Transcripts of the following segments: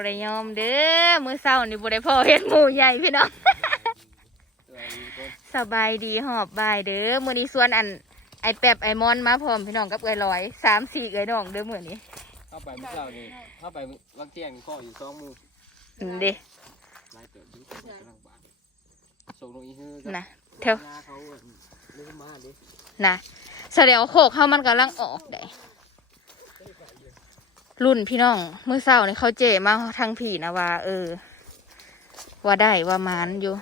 บริยอมเด้อมื้อเช้านี่บริพอเห็ดหมูใหญ่พี่น้องตัวนี้ก็สบายดีหอบบายเด้อมื้อนี้ส่วนอันไอแปบไอมอนมาพร้อมพี่น้องกับเอ้อยลอยสามสี่เอ้อยน้องเด้อมื้อนี้เข้าไปเมื่อเช้านี่เข้าไปวังเตียงก็อยู่สองมืออืมเด้ลายเติบดูกำลังบานส่งลงอีฮือกับนะเท่าหน้าเขาอะลืมมาดินะแสดงว่าโคกเข้ามันกำลังออกได้ รุ่นพี่น้องเมื้อเช้านี่เขาเจมาทางผีนะว่าเออ ว่าได้ว่ามานอยู่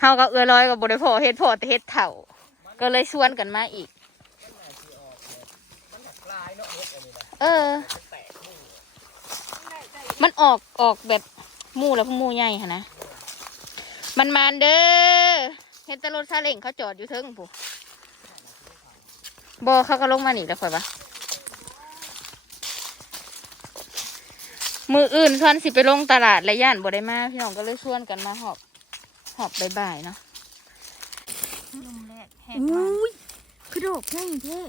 เฮากับเอือร้อยกับบริพอเฮ็ดพอเฮ็ดเถ่า ก็เลยชวนกันมาอีก เออ มันออกออกแบบมูแล้วพวกมูใหญ่ค่ะนะมันมานเด้อเห็นแตรถซาเล้งเขาจอดอยู่เทิงผู้บอเขาก็ลงมาหนีแล้วค่อยปะ มืออื่นส่วนสิไปลงตลาดและย่านบ่ได้มาพี่น้องก็เลยชวนกันมาหอบ หอบบ่ายๆเนาะลมแรกแหกมาอุ้ยคือโดกง่ายเท่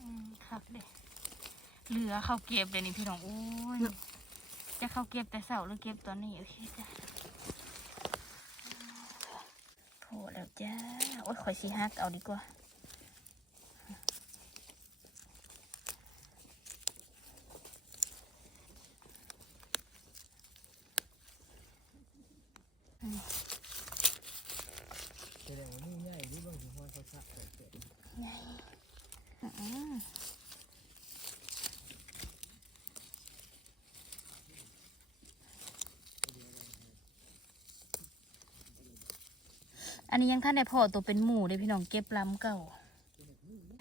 อืมครับเด้เหลือเขาเก็บเลยนี่พี่น้องโอ้ยจะเขาเก็บแต่เสาร์หรือเก็บตอนนี้โอเคจ้ะโถแล้วจ้าโอ้ยข่อยสีฮักเอาดีกว่า แสดงว่ามือใหญ่หรือบางทีห้อยเขาสะแตกเกิด อืมอันนี้ยังท่านได้พอตัวเป็นหมูเลยพี่น้องเก็บลำเก่า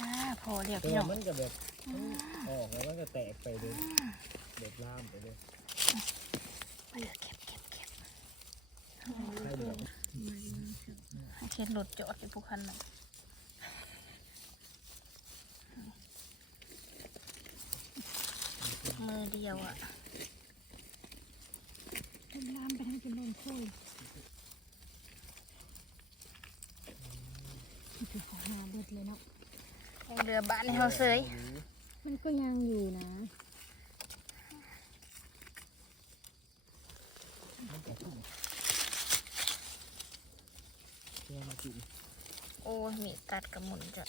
อ่าพอเรียบตัวพี่น้องมันก็แบบออกแล้วมันก็แตกไปเลยแบบลามไปเลยเออเก็บเก็บเก็บใช่เลยให้เข็นรถจอดอยู่ผู้คันหนึ่ง มือเดียวอะเป็นลามไปทางเป็นโดนโซ่คือของหาเด็ดเลยเนาะยังเรือบ้านให้เขาเซยมันก็ยังอยู่นะตัวมาจุ่มโอ้ยมีตัดกระมุนจะ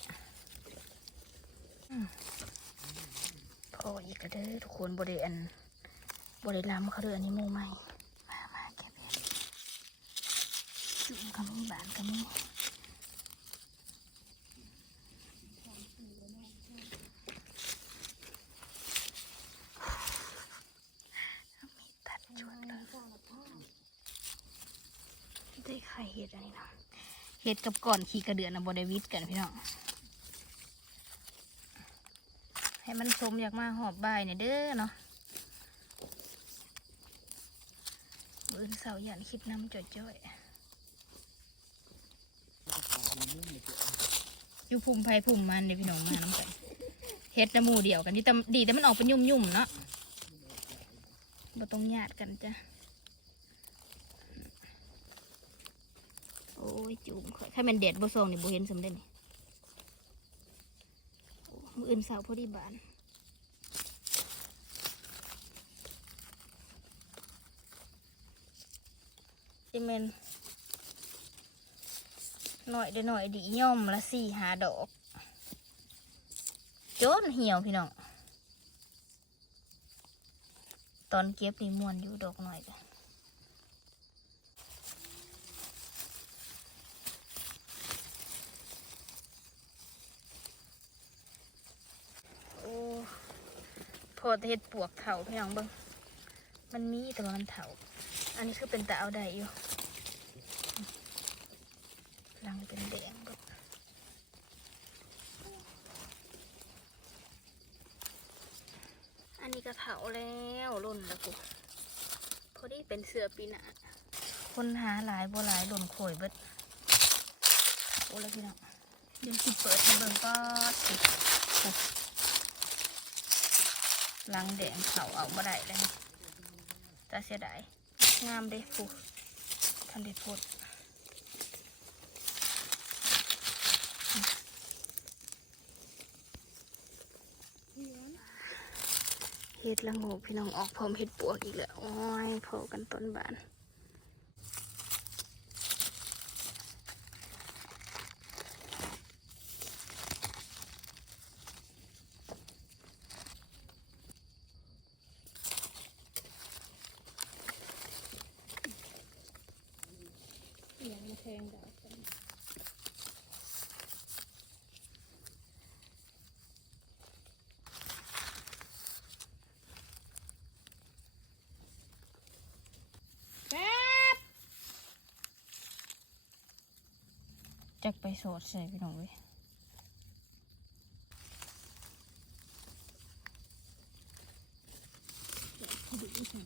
อืมพออีกแล้วเด้อทุกคนบริอันบริลำเขาเดืออันนี้มูใหม่มามาแกเนจุ่มกระมีบานกระมีมีตัดจวดเลยได้ไข่เห็ดอันนี้เนาะเฮ็ดกับก่อนขี่กระเดือนนะบไดวิดกันพี่น้อง ให้มันสมอยากมาหอบบ่ายเนี่ยเด้อเนาะมืนเสาร์ยันคลิปน้ำจ่อยๆอยู่ภูมิภัยภูมิมันเดี๋ยพี่น้องมาน้ำกันเฮ็ดน้ำมูเดียวกันดีแต่ดีแต่มันออกเป็นยุ่มๆเนาะบ่ต้องญาติกันจ้ะโอ้ยจุ่มข่อยถ้ามันเด็ดบ่ซองนี่บ่เห็นสำเร็จนี่ อื่นสาวพอดีบานจิเมนหน่อยเดี๋ยวหน่อยดีย่อมละสี่หาดอกจนเหี่ยวพี่น้อง ตอนเก็บนี่มวนอยู่ดอกหน่อยจ้ะ โพดเห็ดปวกเถาพี่น้องเบิ้งมันมีแต่ว่ามันเถาอันนี้คือเป็นตาเอาได้อยู่ลังเป็นแดงเบิดอันนี้ก็เถาแล้วหล่นแล้วกูพอดีเป็นเสือปีนาคนหาหลายบ่หลายหล่นโขยเบิดโอ้แล้วพี่น้องเดี๋ยวสิเปิดให้เบิ่งก็สิ ลังแดงเขาเอาบ่ได้เลยจะเสียดายงามเด้ฟูทันได้พูดเฮ็ดละงูพี่น้องออกพร้อมเฮ็ดปวกอีกแล้วโอ้ยพอกันต้นบาน ยังมาแทงดอกกัน จักไปโสดใส่พี่น้องเว้ยดูสิ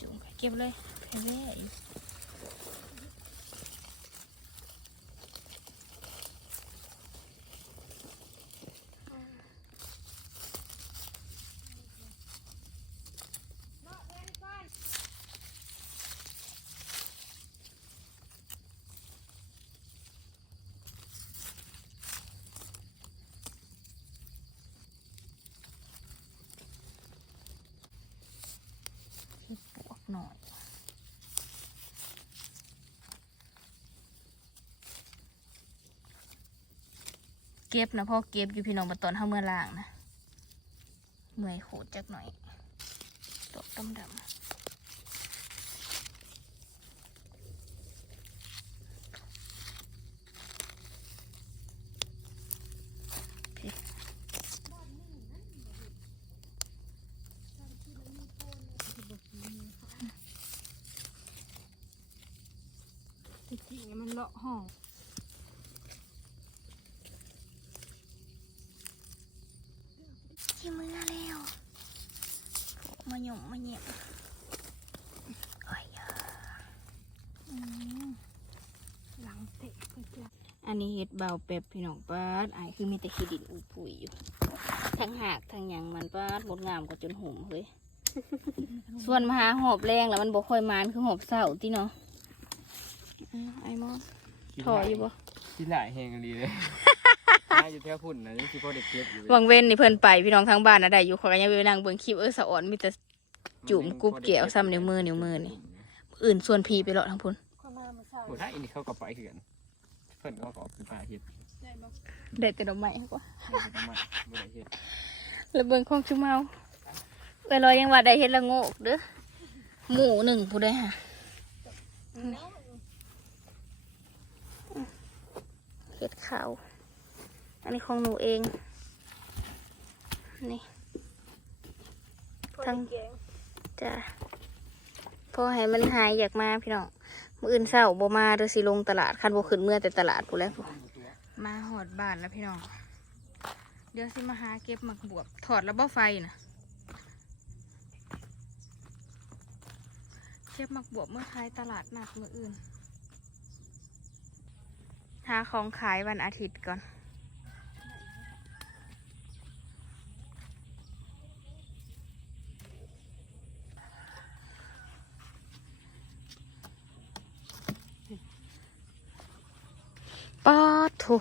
จุ่มไปเก็บเลยไปเว้ย หน่อย เก็บนะพ่อเก็บอยู่พี่น้องมาตอนเท่าเมื่อล่างนะเมื่อยโหดจักหน่อยตกดำดำพี่ จริงๆมันเลาะห้องที่มือแล้วโผล่มาหยงมาเหยียบโอ้ยเยอะอืมหลังเตะก็จะอันนี้เฮ็ดเบาเป๊บพี่น้องป้าดไอายคือมีแต่ขี้ดินอุปุยอยู่ ทั้งหากทั้งหยังมันป้าดหมดงามกว่าจนหุ่มเฮ้ย ส่วนมาหาหอบแรงแล้วมันบ่ค่อยมานคือหอบเศร้าติเนาะ อ้าวไอ้มอถอยอยู่บ่ที่หลายแหงกันดีเลย น่าอยู่แถวพุ่นนะยังสิพอเด็กเก็บอยู่วังเว้นนี่เพิ่นไปพี่น้องทั้งบ้านนะได้อยู่ขอยก็ยังไปนั่งเบิ่งคลิปเออสะอ่อนมีแต่จุ่มกุ๊บเกี่ยวซ้ำนิ้วมือนิ้วมือนี่อื่นส่วนพีไปเลาะทั้งพุ่นเข้ามาเมื่อเช้าโอ้ถ้าอินนี่เข้ากับไปคือกันเพิ่นก็ขอเป็นปลาเห็ดได้บ่ได้แต่ดอกไม้กว่าเฮ็ดบ่มาบ่ได้เฮ็ดแล้วเบิ่งของชุมเมาเอ้ยลอยยังว่าได้เฮ็ดละโงกเด้อหมูหนึ่งผู้ใดฮะเฮ็ดขาว อันนี้ของหนูเอง นี่ทั้งจ้ะพอให้มันหายอยากมาพี่น้องมื้ออื่นเช้าบ่มาเด้อสิลงตลาดคันบ่ขึ้นเมื่อแต่ตลาดพู้นแหล้วมาหอดบ้านแล้วพี่น้อง เดี๋ยวสิมาหาเก็บหมักบวบถอดแล้วบ่ไฟนะเก็บหมักบวบเมื่อขายตลาดนัดมื้ออื่น หาของขายวันอาทิตย์ก่อนปอดโถู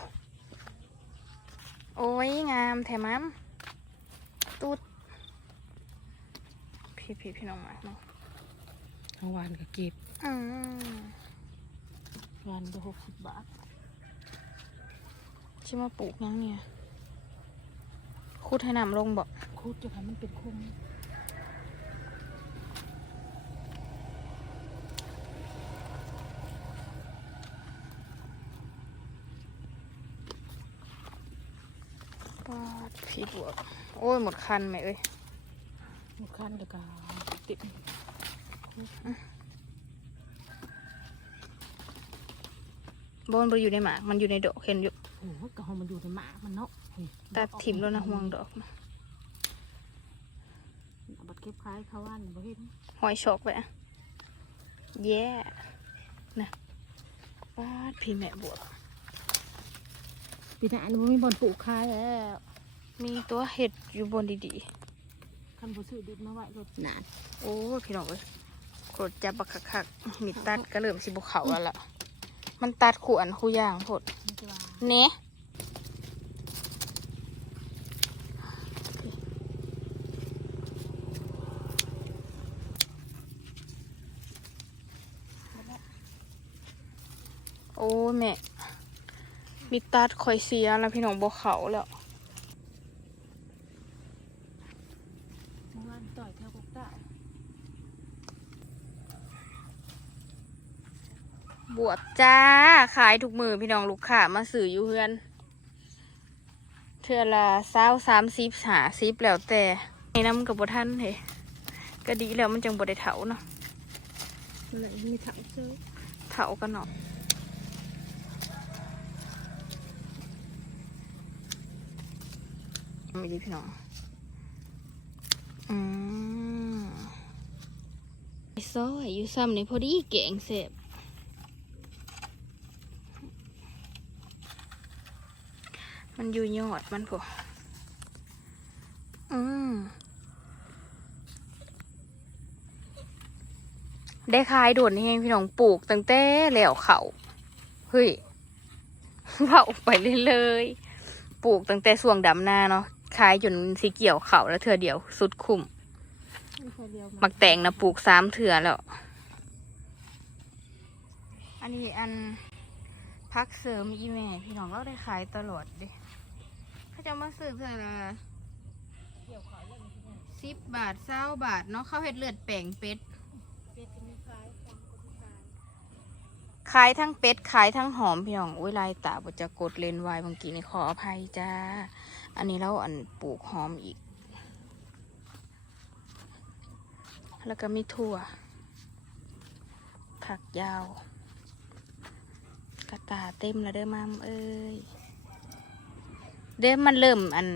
โอ้ย งามแถมัมตูดพี่พี่พี่น้องมาเนาะทั้งวันก็เก็บอืมวันก็หกสิบบาท ชิมาปลูกยังเนี่ยคุดให้น้ำลงบ่คุดจะทำมันเป็นคุ้มปอดพี่บวก โอ้ย หมดคันไหมเอ้ย หมดคันแล้วก็ติดบนบอยู่ในหมาก มันอยู่ในดอกเห็นอยู่ โอ้โหกระหอมมันอยู่ในหมากมันเนาะเฮ้ยตัดถิ่มแล้วนะห่วงดอกนะเอาบัดเก็บคล้ายเขาว่านบ่เห็นหอยชอกไปอะแย่นะปาดพี่แม่บวกปีหน้านี่บ่มีบ่อนปลูกขายแล้วมีตัวเห็ดอยู่บนดีคันบ่ซื้อดิบมาไว้รถนานๆโอ้ยพี่น้องเอ้ยกดจับบักคักๆมีตัดก็เริ่มสิบุเขาแล้วล่ะมันตัดขวนคู่ย่างพดมันจะว่า เนะโอ้แม่ มีตัดคอยเสียแล้วพี่น้องบกเขาแล้ว เมื่อวานต่อยแถวกกตา บ วบจ้า ขายทุกมือพี่น้องลูกค้ามาสื่ออยู่เพื่อน เทือละเศร้าสามสิบหาสิบแล้วแต่ในน้ำกับบท่านเฮก็ดีแล้วมันจังบได้เถาเนาะเลยมีถังซื้อเถากันเนาะไม่ดีพี่น้อง อืมไอ้ซอยอยู่ซ้ำนี่พอดีแกงเสบ มันอยู่ยอดมันพออืมได้ขายโดดนี่เองพี่น้องปลูกตั้งแต่แล้วเขาเฮ้ยเผาไปเลยๆปลูกตั้งแต่ส่วงดำหน้าเนาะขายจนสีเกี่ยวเขาแล้วเถื่อเดียวสุดคุ้มไม่ใช่เดียวมักแตงนะปลูกสามเถื่อแล้ว อันนี้อันพักเสริมอีแม่พี่น้องเราได้ขายตลอดเดิเขา จะมาซื้อเถื่อละสิบบาทเศร้าบาทเนาะเขาเห็ดเลือดแป่งเป็ดเป็ดก็มีขายกันก็มีขายขายทั้งเป็ดขายทั้งหอมพี่น้องอุ้ยลายตาบจะกดเลนไวเมื่อกี้นี่ขออภัยจ้า อันนี้เราอันปลูกหอมอีก แล้วก็มีถั่ว ผักยาว กระตาเต็มแล้วเด้อมามเอ้ย เด้อมันเริ่มอัน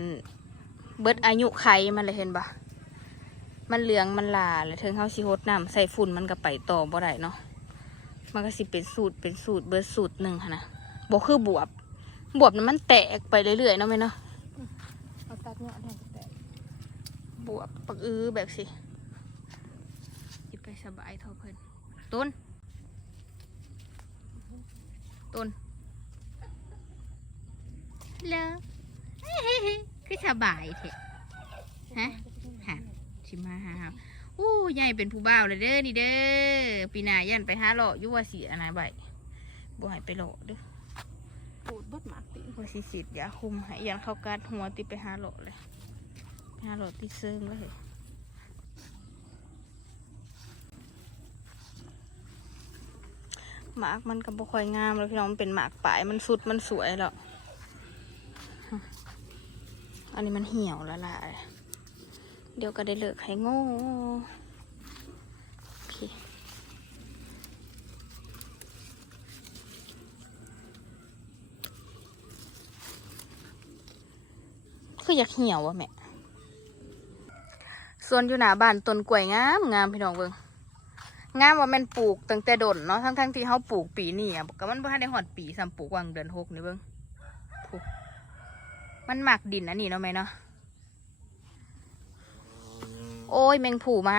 เบิดอายุไข่มันเลยเห็นปะมันเหลืองมันลาแล้วถึงเขาสิฮดน้ำใส่ฝุ่นมันก็ไปต่อบ่ได้เนาะมันก็สิเป็นสูตรเป็นสูตรเบอร์สูตรหนึ่งค่ะนะบอกคือบวบบวบนั้นมันแตกไปเรื่อยๆเนาะไหมเนาะเอาตัดเนาะแทนแต่บวบปักอื้อแบบสิจิไปสบายเท่าเพิ่นต้นต้นเลอ คือสบายเถอะฮะฮะชิมาหาหาอู้ใหญ่เป็นผู้บ่าวเลยเด้อนี่เด้อปีหน้ายันไปหาเลาะอยุว่าสีอันไหนใบบ่ให้ไปเลาะเด้อปูดเบดหมากตีว่าสิสิยาคุมให้ยันเข้าการหัวติไปหาเลาะเลยไปหาเลาะติดเซิงเลยหมากมันก็บ่ค่อยงามเลยพี่น้องมันเป็นหมากปลายมันสุดมันสวยแล้ว อันนี้มันเหี่ยวแล้วล่ะ เดี๋ยวก็ได้เลิกให้โง่โอเคคืออยากเหี่ยวอะแม่ ส่วนอยู่หน้าบ้านต้นกล้วยงามงามพี่น้องเบิงงามว่าแมันปลูกตั้งแต่ดนเนาะทั้งทั้งๆที่เขาปลูกปีนี้อะก็มันบ่ทันได้หอดปีซ้ำปลูกวางเดือนหกนี่เบิง มันหมักดินอันนี้เนาะแม่เนาะ โอ้ยแมงผู่มา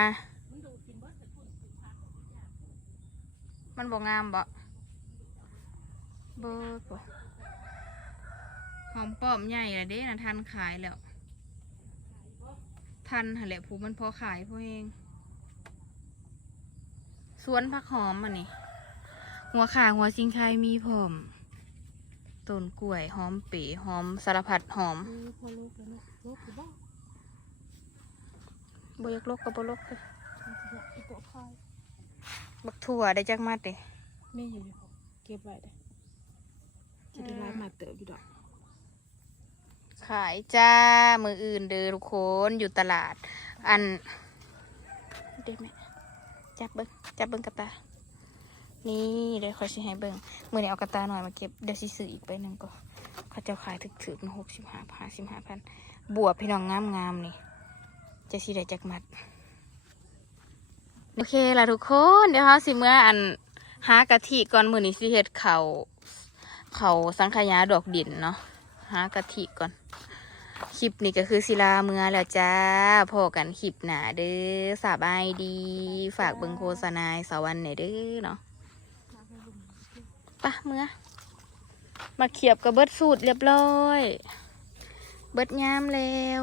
มันบ่งามบ่เบิกบ่หอมป้อมใหญ่ละเด้นะทันขายแล้ว ทันหั่นแหละผู้มันพอขายพอเอง สวนผักหอมอันนี้ หัวขาหัวซิงไคมีพร้อม ต้นกล้วยหอมเป๋หอมสารพัดหอมมีพอลูกแล้วเนาะลูกอยู่บ้านบอยากลกกับบลกเลยมันจะอยากอีกตัวคอยบักถั่วได้จักมัดเลยไม่อยู่ในห้องเก็บไว้ได้จะได้ร้ายมาเติบอยู่ดอกขายจ้า มืออื่นเด้อทุกคนอยู่ตลาด อันเด้ไหมจับเบิ้งจับเบิ้งกระตา นี่เดี๋ยวเขาสิให้เบิ้งมือนี้เอากระตาหน่อยมาเก็บเดี๋ยวสิซื้ออีกไปหนึ่งก็เขาจะขายถึกๆนะหกสิบห้าพันสิบห้าพันบวบพี่น้องงามงามๆนี่ จะสิได้จักมัด โอเคละทุกคนเดี๋ยวเขาสิเมื่ออันหากะทิก่อนมือนี้สิเฮ็ดเขาเขาสังขยาดอกดินเนาะหากะทิก่อนคลิปนี้ก็คือศิลาเมือแล้วจ้าพอกันคลิปหนาเด้อสบายดี ฝากเบิงโฆษณาสาววันหน่อยเด้อเนาะ ปะเมื่อมาเขียบกับเบิดสูตรเรียบร้อย เบิดยามแล้ว